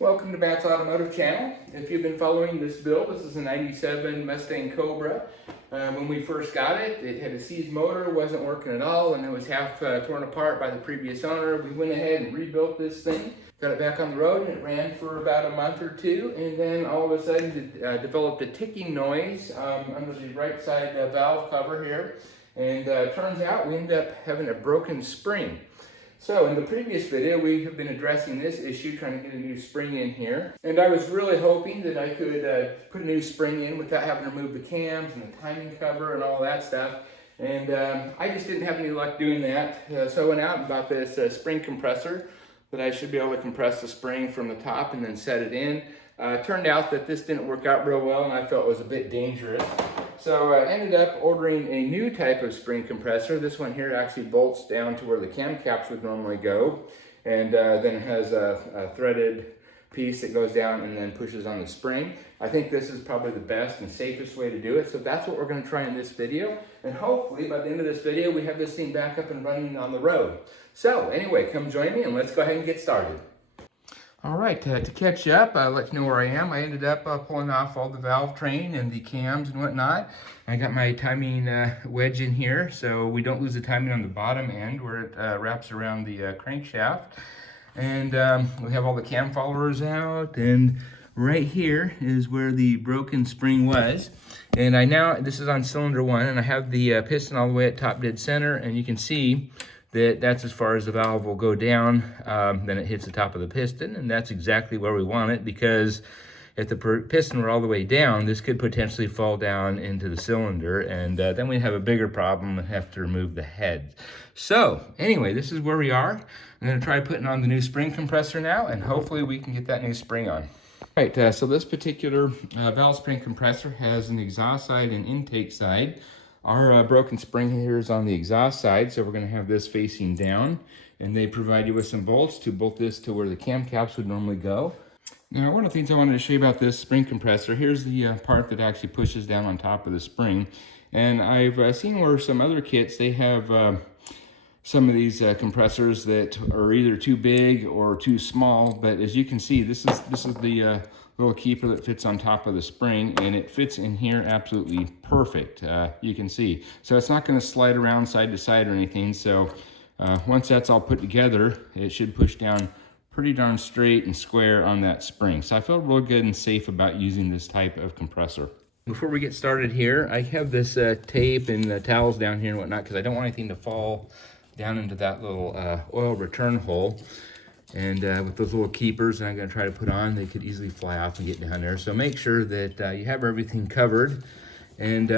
Welcome to Matt's Automotive Channel. If you've been following this build, this is a 97 Mustang Cobra. When we first got it, it had a seized motor, wasn't working at all, and it was half torn apart by the previous owner. We went ahead and rebuilt this thing, got it back on the road, and it ran for about a month or two, and then all of a sudden it developed a ticking noise under the right side valve cover here, and turns out we ended up having a broken spring. So in the previous video, we have been addressing this issue, trying to get a new spring in here. And I was really hoping that I could put a new spring in without having to remove the cams and the timing cover and all that stuff. And I just didn't have any luck doing that. So I went out and bought this spring compressor that I should be able to compress the spring from the top and then set it in. Turned out that this didn't work out real well, and I felt it was a bit dangerous. So I ended up ordering a new type of spring compressor. This one here actually bolts down to where the cam caps would normally go, and then it has a threaded piece that goes down and then pushes on the spring. I think this is probably the best and safest way to do it, so that's what we're going to try in this video, and hopefully by the end of this video we have this thing back up and running on the road. So anyway, come join me and let's go ahead and get started. All right, to catch you up, I'll let you know where I am. I ended up pulling off all the valve train and the cams and whatnot. I got my timing wedge in here so we don't lose the timing on the bottom end where it wraps around the crankshaft. And we have all the cam followers out, and right here is where the broken spring was. And this is on cylinder 1, and I have the piston all the way at top dead center, and you can see that's as far as the valve will go down. Then it hits the top of the piston, and that's exactly where we want it, because if the piston were all the way down, this could potentially fall down into the cylinder, and then we have a bigger problem and have to remove the head. So anyway, this is where we are. I'm going to try putting on the new spring compressor now, and hopefully we can get that new spring on. All right, so this particular valve spring compressor has an exhaust side and intake side. Our broken spring here is on the exhaust side, so we're going to have this facing down, and they provide you with some bolts to bolt this to where the cam caps would normally go. Now, one of the things I wanted to show you about this spring compressor, here's the part that actually pushes down on top of the spring. And I've seen where some other kits, they have some of these compressors that are either too big or too small, but as you can see, this is the little keeper that fits on top of the spring, and it fits in here absolutely perfect. You can see, so it's not going to slide around side to side or anything. So once that's all put together, it should push down pretty darn straight and square on that spring. So I feel real good and safe about using this type of compressor. Before we get started here, I have this tape and towels down here and whatnot, because I don't want anything to fall down into that little oil return hole. And with those little keepers I'm going to try to put on, they could easily fly off and get down there. So make sure that you have everything covered. And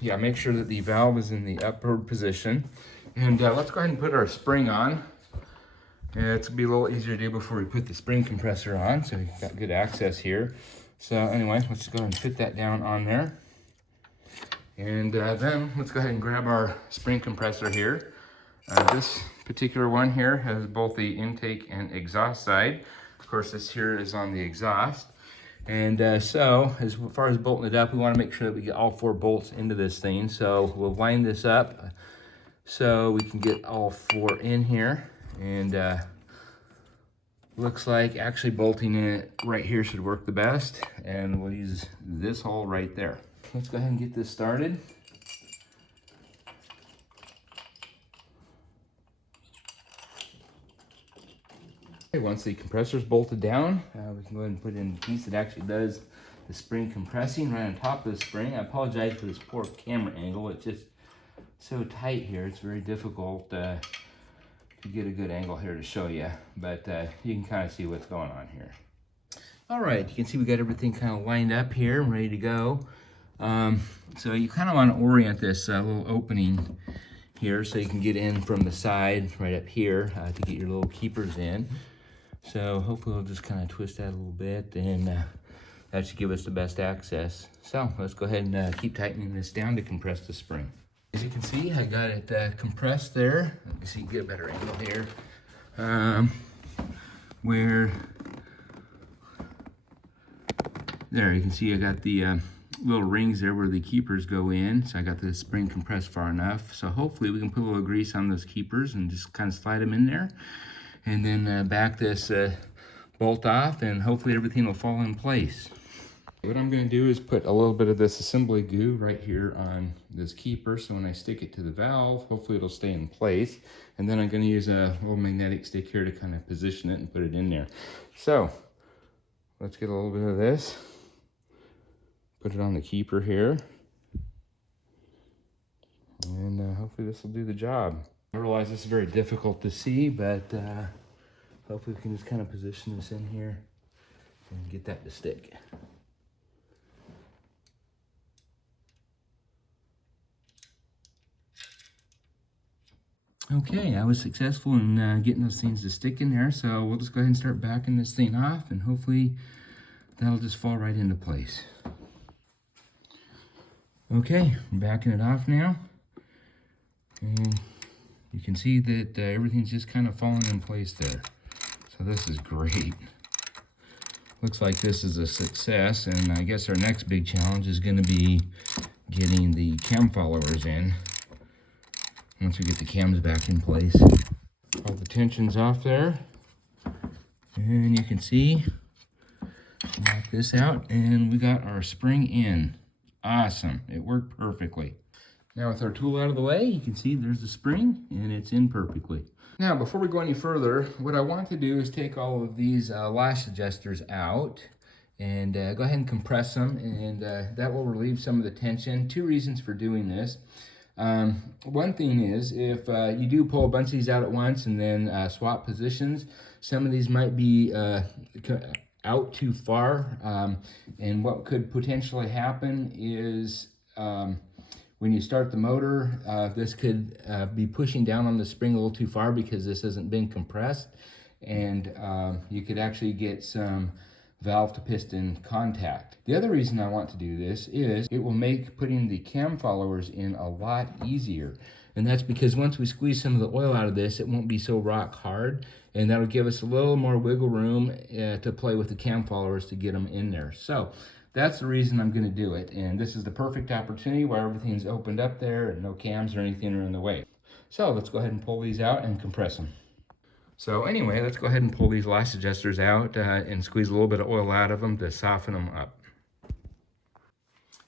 yeah, make sure that the valve is in the upward position. And let's go ahead and put our spring on. It's going to be a little easier to do before we put the spring compressor on, so we've got good access here. So anyway, let's go ahead and fit that down on there. And then let's go ahead and grab our spring compressor here. This particular one here has both the intake and exhaust side. Of course, this here is on the exhaust. And so as far as bolting it up, we want to make sure that we get all 4 bolts into this thing. So we'll line this up so we can get all 4 in here. And looks like actually bolting it right here should work the best. And we'll use this hole right there. Let's go ahead and get this started. Okay, once the compressor's bolted down, we can go ahead and put in the piece that actually does the spring compressing right on top of the spring. I apologize for this poor camera angle. It's just so tight here. It's very difficult to get a good angle here to show you, but you can kind of see what's going on here. All right, you can see we got everything kind of lined up here and ready to go. So you kind of want to orient this little opening here so you can get in from the side right up here to get your little keepers in. So hopefully we'll just kind of twist that a little bit, and that should give us the best access. So let's go ahead and keep tightening this down to compress the spring. As you can see, I got it compressed there. Let me see, get a better angle here. There you can see I got the little rings there where the keepers go in. So I got the spring compressed far enough. So hopefully we can put a little grease on those keepers and just kind of slide them in there. And then back this bolt off, and hopefully everything will fall in place. What I'm going to do is put a little bit of this assembly goo right here on this keeper, so when I stick it to the valve, hopefully it'll stay in place. And then I'm going to use a little magnetic stick here to kind of position it and put it in there. So let's get a little bit of this, put it on the keeper here, and hopefully this will do the job. I realize this is very difficult to see, but hopefully we can just kind of position this in here and get that to stick. Okay, I was successful in getting those things to stick in there, so we'll just go ahead and start backing this thing off, and hopefully that'll just fall right into place. Okay, I'm backing it off now, and you can see that everything's just kind of falling in place there. So this is great. Looks like this is a success, and I guess our next big challenge is going to be getting the cam followers in. Once we get the cams back in place. All the tension's off there. And you can see, knock this out, and we got our spring in. Awesome, it worked perfectly. Now with our tool out of the way, you can see there's the spring, and it's in perfectly. Now, before we go any further, what I want to do is take all of these lash adjusters out and go ahead and compress them, and that will relieve some of the tension. Two reasons for doing this. One thing is, if you do pull a bunch of these out at once and then swap positions, some of these might be out too far, and what could potentially happen is when you start the motor, this could be pushing down on the spring a little too far because this hasn't been compressed, and you could actually get some valve to piston contact. The other reason I want to do this is it will make putting the cam followers in a lot easier. And that's because once we squeeze some of the oil out of this, it won't be so rock hard, and that'll give us a little more wiggle room to play with the cam followers to get them in there. So that's the reason I'm going to do it, and this is the perfect opportunity where everything's opened up there and no cams or anything are in the way. So let's go ahead and pull these out and compress them. So anyway, let's go ahead and pull these lash adjusters out and squeeze a little bit of oil out of them to soften them up.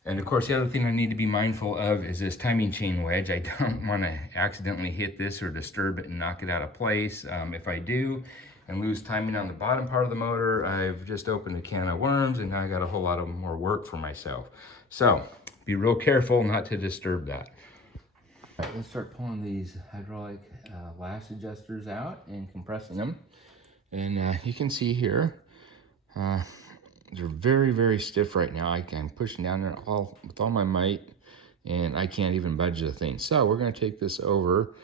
And of course, the other thing I need to be mindful of is this timing chain wedge. I don't want to accidentally hit this or disturb it and knock it out of place. If I do and lose timing on the bottom part of the motor, I've just opened a can of worms, and now I got a whole lot of more work for myself. So be real careful not to disturb that. All right, let's start pulling these hydraulic lash adjusters out and compressing them. And you can see here, they're very, very stiff right now. I'm pushing down there with all my might, and I can't even budge the thing. So we're going to take this over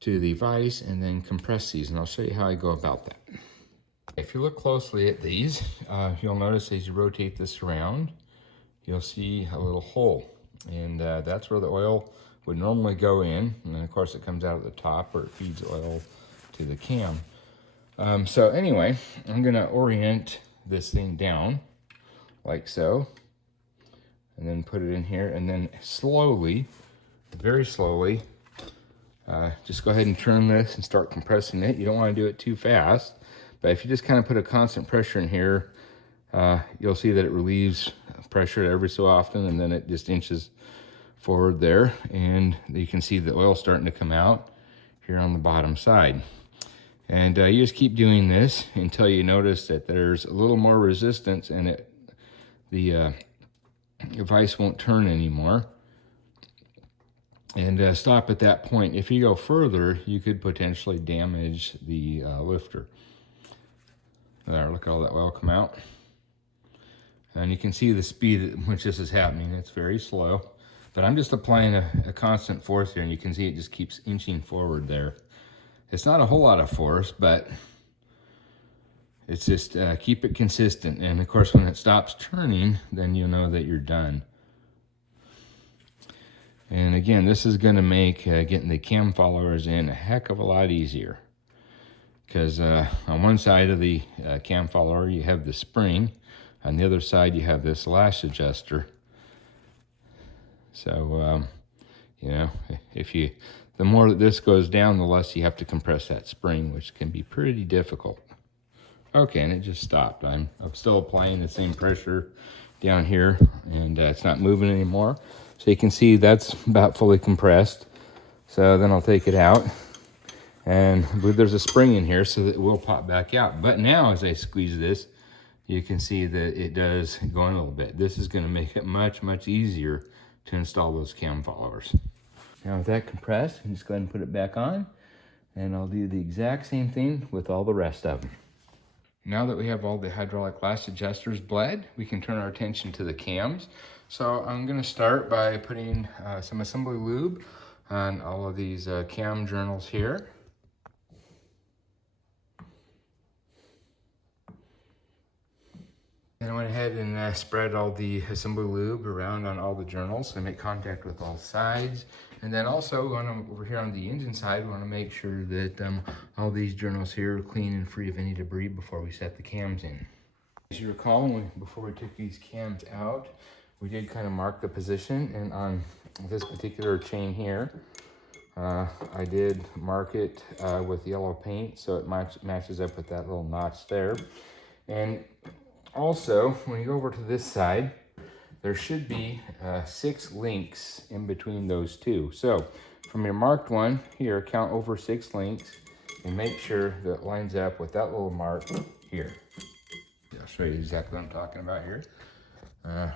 to the vise and then compress these, and I'll show you how I go about that. If you look closely at these, you'll notice as you rotate this around, you'll see a little hole, and that's where the oil would normally go in, and then of course it comes out at the top where it feeds oil to the cam. So anyway, I'm going to orient this thing down like so, and then put it in here, and then slowly, very slowly, just go ahead and turn this and start compressing it. You don't want to do it too fast, but if you just kind of put a constant pressure in here, you'll see that it relieves pressure every so often, and then it just inches forward there, and you can see the oil starting to come out here on the bottom side. And you just keep doing this until you notice that there's a little more resistance, and the vise won't turn anymore. And stop at that point. If you go further, you could potentially damage the lifter. There, look at all that oil come out. And you can see the speed at which this is happening. It's very slow. But I'm just applying a constant force here, and you can see it just keeps inching forward there. It's not a whole lot of force, but it's just keep it consistent. And of course, when it stops turning, then you'll know that you're done. And again, this is going to make getting the cam followers in a heck of a lot easier. Because on one side of the cam follower, you have the spring. On the other side, you have this lash adjuster. So, you know, the more that this goes down, the less you have to compress that spring, which can be pretty difficult. Okay, and it just stopped. I'm still applying the same pressure down here, and it's not moving anymore. So you can see that's about fully compressed. So then I'll take it out, and I believe there's a spring in here so that it will pop back out. But now as I squeeze this, you can see that it does go in a little bit. This is going to make it much, much easier to install those cam followers. Now with that compressed, I'm just go ahead and put it back on, and I'll do the exact same thing with all the rest of them. Now that we have all the hydraulic latch adjusters bled, we can turn our attention to the cams. So I'm going to start by putting some assembly lube on all of these cam journals here. And I went ahead and spread all the assembly lube around on all the journals so make contact with all sides. And then also over here on the engine side, we want to make sure that all these journals here are clean and free of any debris before we set the cams in. As you recall, before we took these cams out, we did kind of mark the position, and on this particular chain here, I did mark it with yellow paint so it matches up with that little notch there. And also, when you go over to this side, there should be 6 links in between those two. So from your marked one here, count over 6 links and make sure that it lines up with that little mark here. I'll show you exactly what I'm talking about here.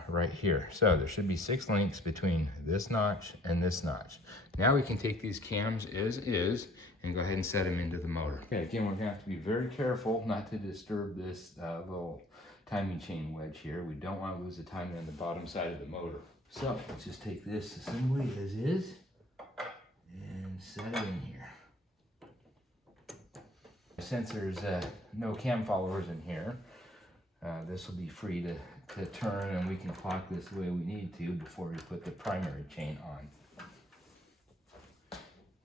Right here. So there should be 6 links between this notch and this notch. Now we can take these cams as is and go ahead and set them into the motor. Okay, again, we're gonna have to be very careful not to disturb this little timing chain wedge here. We don't want to lose the timing on the bottom side of the motor. So let's just take this assembly as is and set it in here. Since there's no cam followers in here, this will be free to turn, and we can clock this the way we need to before we put the primary chain on.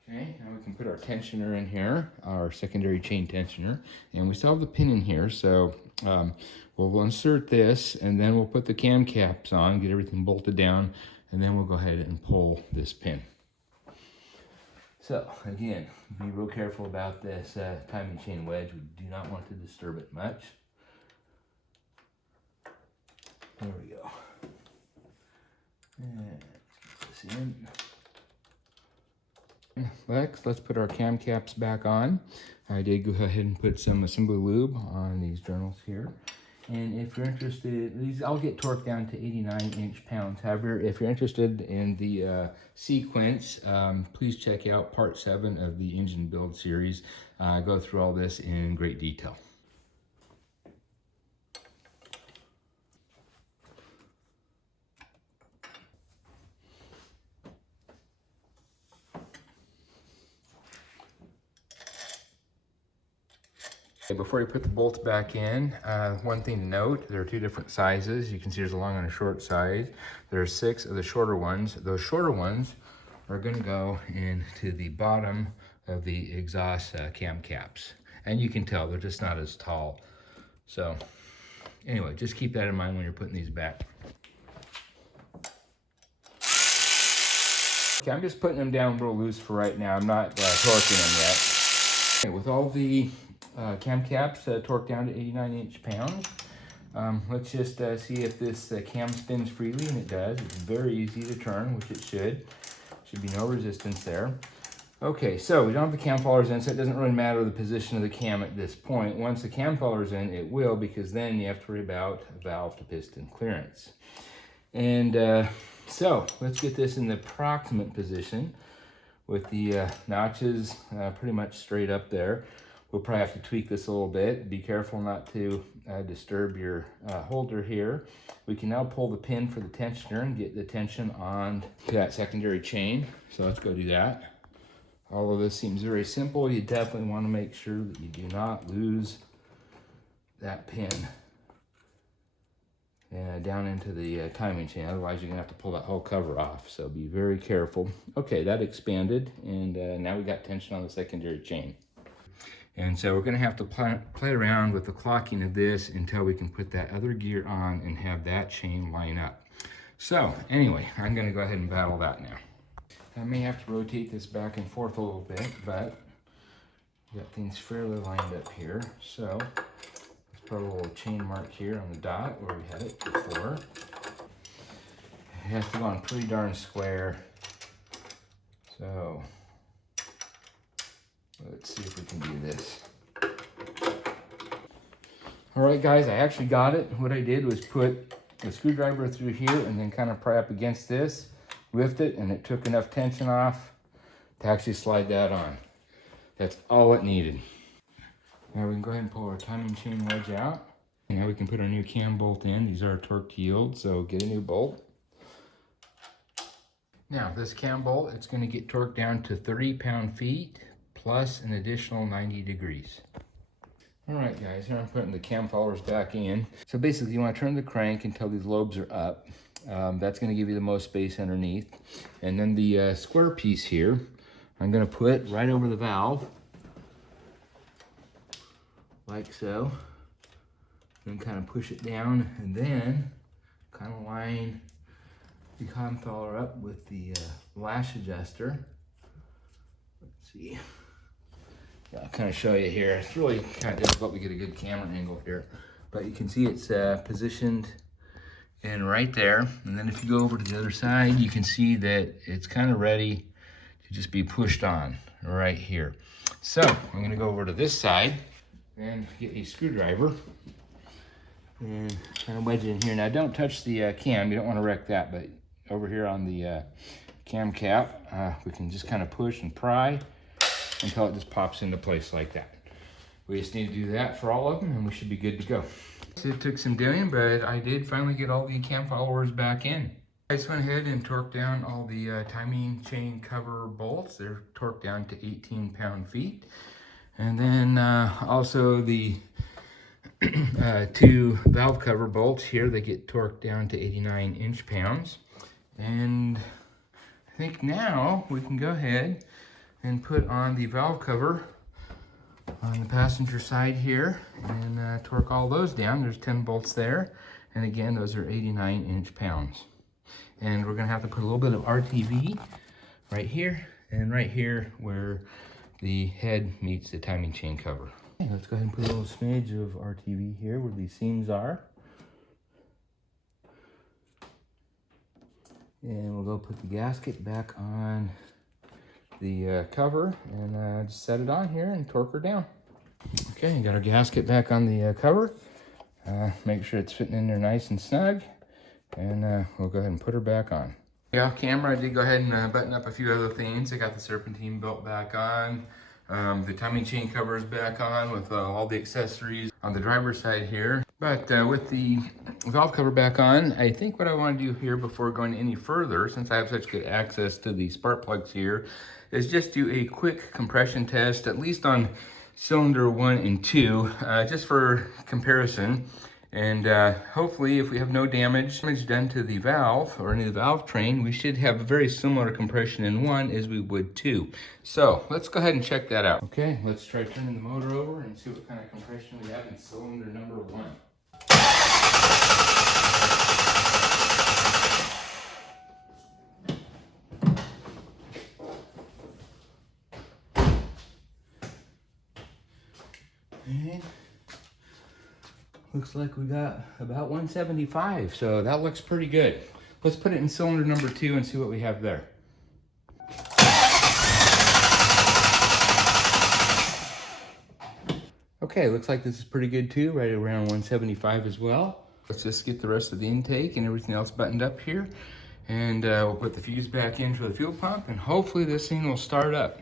Okay, now we can put our tensioner in here, our secondary chain tensioner, and we still have the pin in here, so we'll insert this, and then we'll put the cam caps on, get everything bolted down, and then we'll go ahead and pull this pin. So again, be real careful about this timing chain wedge. We do not want to disturb it much. There we go. And let's get this in. Let's put our cam caps back on. I did go ahead and put some assembly lube on these journals here. And if you're interested, these I'll get torqued down to 89 inch-pounds. However, if you're interested in the sequence, please check out part 7 of the engine build series. I go through all this in great detail. Before you put the bolts back in, one thing to note, there are 2 different sizes. You can see there's a long and a short size. There are 6 of the shorter ones. Those shorter ones are going to go into the bottom of the exhaust cam caps. And you can tell they're just not as tall. So anyway, just keep that in mind when you're putting these back. Okay, I'm just putting them down real loose for right now. I'm not torquing them yet. Okay, with all the cam caps torqued down to 89 inch-pounds. Let's just see if this cam spins freely, and it does. It's very easy to turn, which it should. Should be no resistance there. Okay, so we don't have the cam followers in, so it doesn't really matter the position of the cam at this point. Once the cam follower's in, it will, because then you have to worry about valve to piston clearance. And so let's get this in the approximate position with the notches pretty much straight up there. We'll probably have to tweak this a little bit. Be careful not to disturb your holder here. We can now pull the pin for the tensioner and get the tension on that secondary chain. So let's go do that. All of this seems very simple. You definitely want to make sure that you do not lose that pin down into the timing chain. Otherwise, you're going to have to pull that whole cover off. So be very careful. Okay, that expanded, and now we got tension on the secondary chain. And so we're going to have to play around with the clocking of this until we can put that other gear on and have that chain line up. So anyway, I'm going to go ahead and battle that now. I may have to rotate this back and forth a little bit, but got things fairly lined up here. So put a little chain mark here on the dot where we had it before. It has to go on pretty darn square. So let's see if we can do this. All right, guys, I actually got it. What I did was put the screwdriver through here and then kind of pry up against this, lift it, and it took enough tension off to actually slide that on. That's all it needed. Now we can go ahead and pull our timing chain wedge out. And now we can put our new cam bolt in. These are torque to yield, so get a new bolt. Now this cam bolt, it's going to get torqued down to 30 pound-feet plus an additional 90 degrees. All right, guys, here I'm putting the cam followers back in. So basically you want to turn the crank until these lobes are up. That's going to give you the most space underneath. And then the square piece here, I'm going to put right over the valve, like so. Then kind of push it down, and then kind of line the cam follower up with the lash adjuster. Let's see. Yeah, I'll kind of show you here. It's really kind of difficult to get a good camera angle here, but you can see it's positioned in right there. And then if you go over to the other side, you can see that it's kind of ready to just be pushed on right here. So I'm going to go over to this side and get a screwdriver and kind of wedge it in here. Now don't touch the cam, you don't want to wreck that, but over here on the cam cap, we can just kind of push and pry until it just pops into place like that. We just need to do that for all of them and we should be good to go. So it took some doing, but I did finally get all the cam followers back in. I just went ahead and torqued down all the timing chain cover bolts. They're torqued down to 18 pound-feet. And then also the two valve cover bolts here, they get torqued down to 89 inch-pounds. And I think now we can go ahead and put on the valve cover on the passenger side here and torque all those down. There's 10 bolts there. And again, those are 89 inch-pounds. And we're gonna have to put a little bit of RTV right here and right here where the head meets the timing chain cover. Okay, let's go ahead and put a little smidge of RTV here where these seams are. And we'll go put the gasket back on the cover and just set it on here and torque her down. Okay, got our gasket back on the cover. Make sure it's fitting in there nice and snug. And we'll go ahead and put her back on. Yeah, off camera, I did go ahead and button up a few other things. I got the serpentine belt back on. The timing chain cover is back on with all the accessories on the driver's side here. But with the valve cover back on, I think what I want to do here before going any further, since I have such good access to the spark plugs here, is just do a quick compression test, at least on cylinder 1 and 2, just for comparison. And hopefully, if we have no damage done to the valve or any of the valve train, we should have a very similar compression in 1 as we would 2. So let's go ahead and check that out. Okay, let's try turning the motor over and see what kind of compression we have in cylinder number 1. And looks like we got about 175, so that looks pretty good. Let's put it in cylinder number 2 and see what we have there. Okay, looks like this is pretty good too, right around 175 as well. Let's just get the rest of the intake and everything else buttoned up here. And we'll put the fuse back into the fuel pump and hopefully this thing will start up.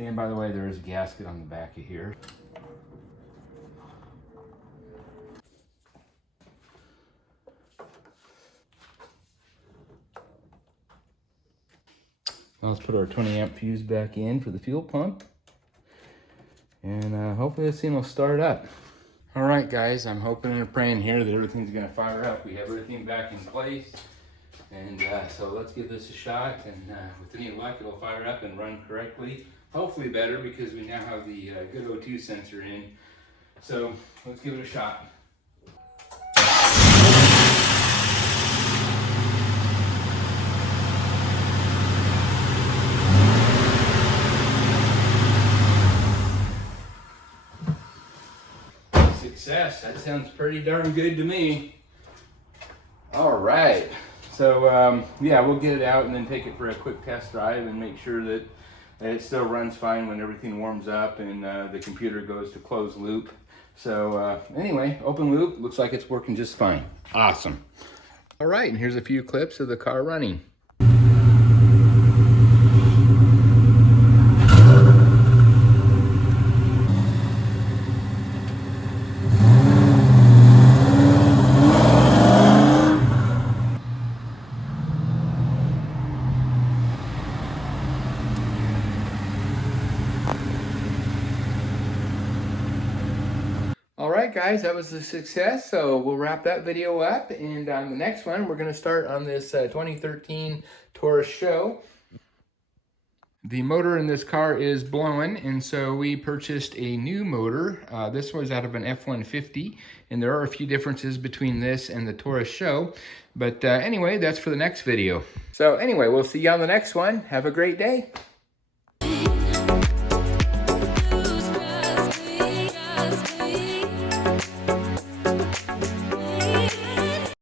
And by the way, there is a gasket on the back of here. Now let's put our 20 amp fuse back in for the fuel pump. And hopefully this thing will start up. All right, guys, I'm hoping and praying here that everything's gonna fire up. We have everything back in place. And so let's give this a shot. And with any luck, it'll fire up and run correctly. Hopefully better because we now have the good O2 sensor in. So let's give it a shot. success. That sounds pretty darn good to me. All right. So yeah, we'll get it out and then take it for a quick test drive and make sure that it still runs fine when everything warms up and the computer goes to closed loop. So anyway, open loop, looks like it's working just fine. Awesome. All right, and here's a few clips of the car running. All right, guys, that was a success. So we'll wrap that video up. And on the next one, we're going to start on this 2013 Taurus Show. The motor in this car is blowing, and so we purchased a new motor. This was out of an F-150, and there are a few differences between this and the Taurus Show. But anyway, that's for the next video. So anyway, we'll see you on the next one. Have a great day.